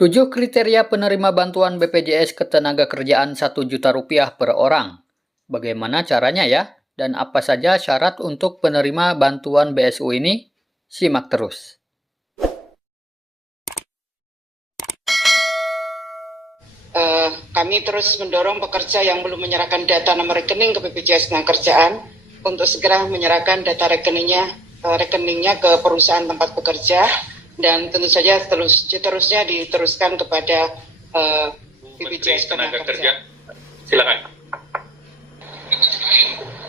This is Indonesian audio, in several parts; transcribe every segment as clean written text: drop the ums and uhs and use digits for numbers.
7 kriteria penerima bantuan BPJS Ketenagakerjaan Rp1 juta per orang. Bagaimana caranya ya? Dan apa saja syarat untuk penerima bantuan BSU ini? Simak terus. Kami terus mendorong pekerja yang belum menyerahkan data nomor rekening ke BPJS Ketenagakerjaan untuk segera menyerahkan data rekeningnya ke perusahaan tempat bekerja, dan tentu saja seterusnya diteruskan kepada BPJS Ketenagakerjaan. Silakan.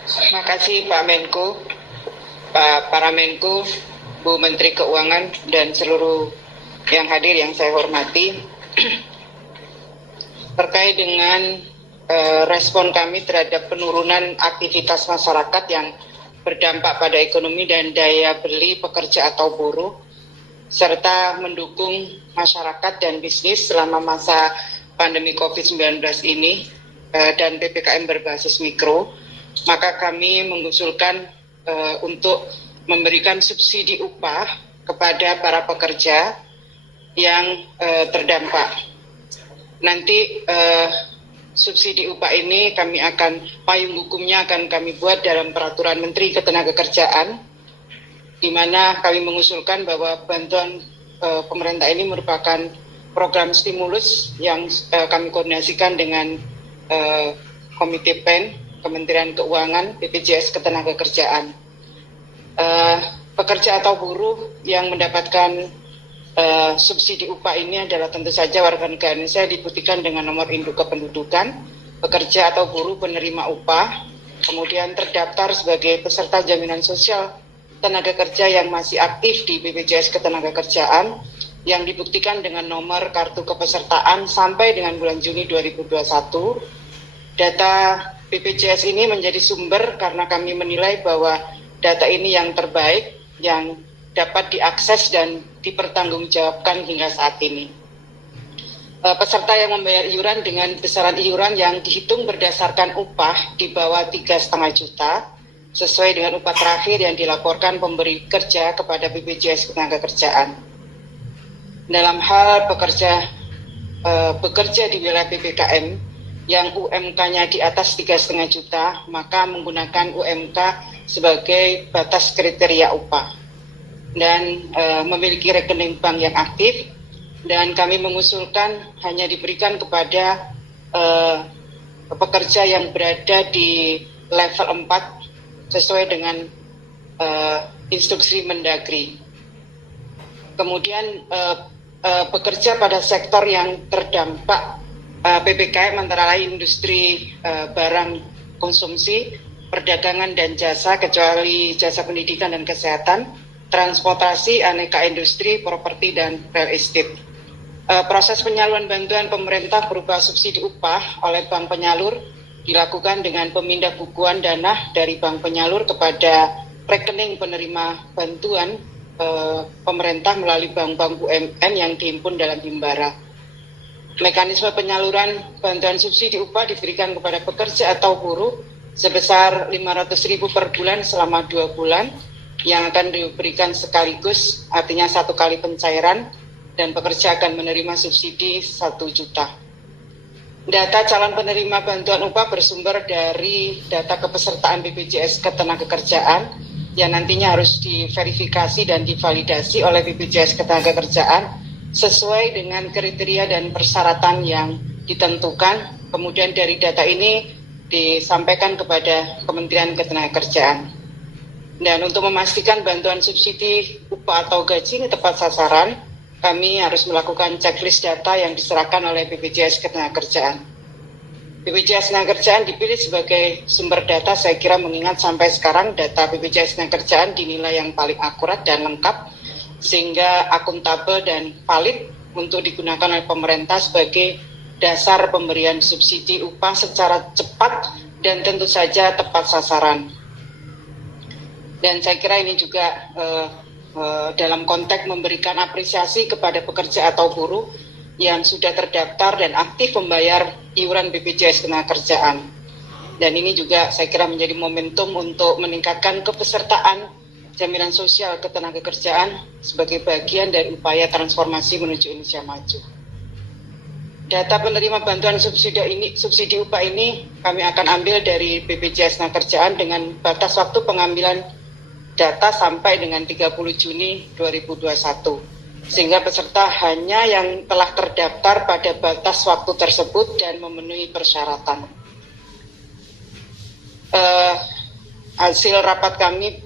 Terima kasih Pak Menko, para Menko, Bu Menteri Keuangan, dan seluruh yang hadir yang saya hormati. Terkait dengan respon kami terhadap penurunan aktivitas masyarakat yang berdampak pada ekonomi dan daya beli pekerja atau buruh, serta mendukung masyarakat dan bisnis selama masa pandemi COVID-19 ini dan PPKM berbasis mikro, maka kami mengusulkan untuk memberikan subsidi upah kepada para pekerja yang terdampak. Nanti subsidi upah ini payung hukumnya akan kami buat dalam peraturan Menteri Ketenagakerjaan, di mana kami mengusulkan bahwa bantuan pemerintah ini merupakan program stimulus yang kami koordinasikan dengan Komite PEN, Kementerian Keuangan, BPJS Ketenagakerjaan. Pekerja atau buruh yang mendapatkan subsidi upah ini adalah tentu saja warga negara Indonesia dibuktikan dengan nomor induk kependudukan, pekerja atau buruh penerima upah, kemudian terdaftar sebagai peserta jaminan sosial tenaga kerja yang masih aktif di BPJS Ketenagakerjaan, yang dibuktikan dengan nomor kartu kepesertaan sampai dengan bulan Juni 2021. Data BPJS ini menjadi sumber karena kami menilai bahwa data ini yang terbaik, yang dapat diakses dan dipertanggungjawabkan hingga saat ini. Peserta yang membayar iuran dengan besaran iuran yang dihitung berdasarkan upah di bawah 3,5 juta sesuai dengan upah terakhir yang dilaporkan pemberi kerja kepada BPJS Ketenagakerjaan. Dalam hal bekerja di wilayah PPKM yang UMK-nya di atas 3,5 juta, maka menggunakan UMK sebagai batas kriteria upah dan memiliki rekening bank yang aktif, dan kami mengusulkan hanya diberikan kepada pekerja yang berada di level 4 sesuai dengan instruksi Mendagri. Kemudian pekerja pada sektor yang terdampak PPKM antara lain industri barang konsumsi, perdagangan dan jasa kecuali jasa pendidikan dan kesehatan, transportasi, aneka industri, properti, dan real estate. Proses penyaluran bantuan pemerintah berupa subsidi upah oleh bank penyalur dilakukan dengan pemindah bukuan dana dari bank penyalur kepada rekening penerima bantuan pemerintah melalui bank-bank BUMN yang dihimpun dalam Himbara. Mekanisme penyaluran bantuan subsidi upah diberikan kepada pekerja atau buruh sebesar Rp500.000 per bulan selama 2 bulan, yang akan diberikan sekaligus, artinya 1 kali pencairan, dan pekerja akan menerima subsidi 1 juta. Data calon penerima bantuan upah bersumber dari data kepesertaan BPJS Ketenagakerjaan yang nantinya harus diverifikasi dan divalidasi oleh BPJS Ketenagakerjaan sesuai dengan kriteria dan persyaratan yang ditentukan. Kemudian dari data ini disampaikan kepada Kementerian Ketenagakerjaan. Dan untuk memastikan bantuan subsidi upah atau gaji ini tepat sasaran, kami harus melakukan checklist data yang diserahkan oleh BPJS Ketenagakerjaan. BPJS Ketenagakerjaan dipilih sebagai sumber data, saya kira mengingat sampai sekarang data BPJS Ketenagakerjaan dinilai yang paling akurat dan lengkap, sehingga akuntabel dan valid untuk digunakan oleh pemerintah sebagai dasar pemberian subsidi upah secara cepat dan tentu saja tepat sasaran. Dan saya kira ini juga dalam konteks memberikan apresiasi kepada pekerja atau buruh yang sudah terdaftar dan aktif membayar iuran BPJS Ketenagakerjaan. Dan ini juga saya kira menjadi momentum untuk meningkatkan kepesertaan jaminan sosial ketenagakerjaan sebagai bagian dari upaya transformasi menuju Indonesia maju. Data penerima bantuan subsidi upah ini kami akan ambil dari BPJS Tenagakerjaan dengan batas waktu pengambilan data sampai dengan 30 Juni 2021. Sehingga peserta hanya yang telah terdaftar pada batas waktu tersebut dan memenuhi persyaratan. Hasil rapat kami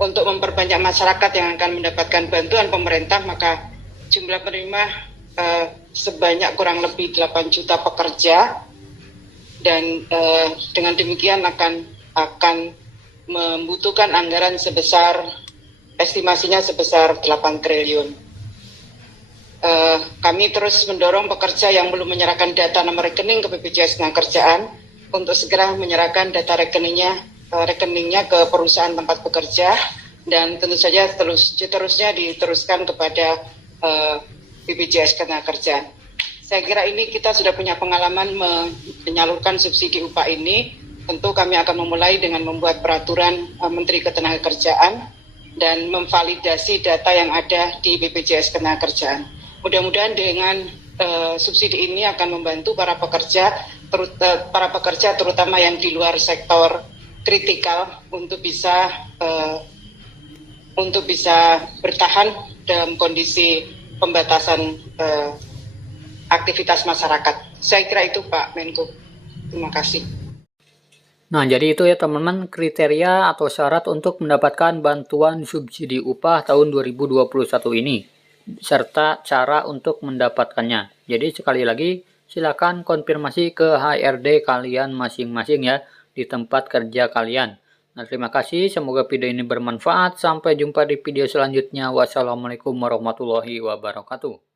untuk memperbanyak masyarakat yang akan mendapatkan bantuan pemerintah, maka jumlah penerima sebanyak kurang lebih 8 juta pekerja, dan dengan demikian akan membutuhkan anggaran estimasinya sebesar 8 triliun. Kami terus mendorong pekerja yang belum menyerahkan data nomor rekening ke BPJS Tenagakerjaan untuk segera menyerahkan data rekeningnya ke perusahaan tempat bekerja, dan tentu saja seterusnya diteruskan kepada BPJS Ketenagakerjaan. Saya kira ini kita sudah punya pengalaman menyalurkan subsidi upah ini. Tentu kami akan memulai dengan membuat peraturan Menteri Ketenagakerjaan dan memvalidasi data yang ada di BPJS Ketenagakerjaan. Mudah-mudahan dengan subsidi ini akan membantu para pekerja terutama yang di luar sektor kritikal untuk bisa bertahan dalam kondisi pembatasan aktivitas masyarakat. Saya kira itu Pak Menko. Terima kasih. Nah, jadi itu ya teman-teman kriteria atau syarat untuk mendapatkan bantuan subsidi upah tahun 2021 ini, serta cara untuk mendapatkannya. Jadi sekali lagi, silakan konfirmasi ke HRD kalian masing-masing ya, di tempat kerja kalian. Nah, terima kasih. Semoga video ini bermanfaat. Sampai jumpa di video selanjutnya. Wassalamualaikum warahmatullahi wabarakatuh.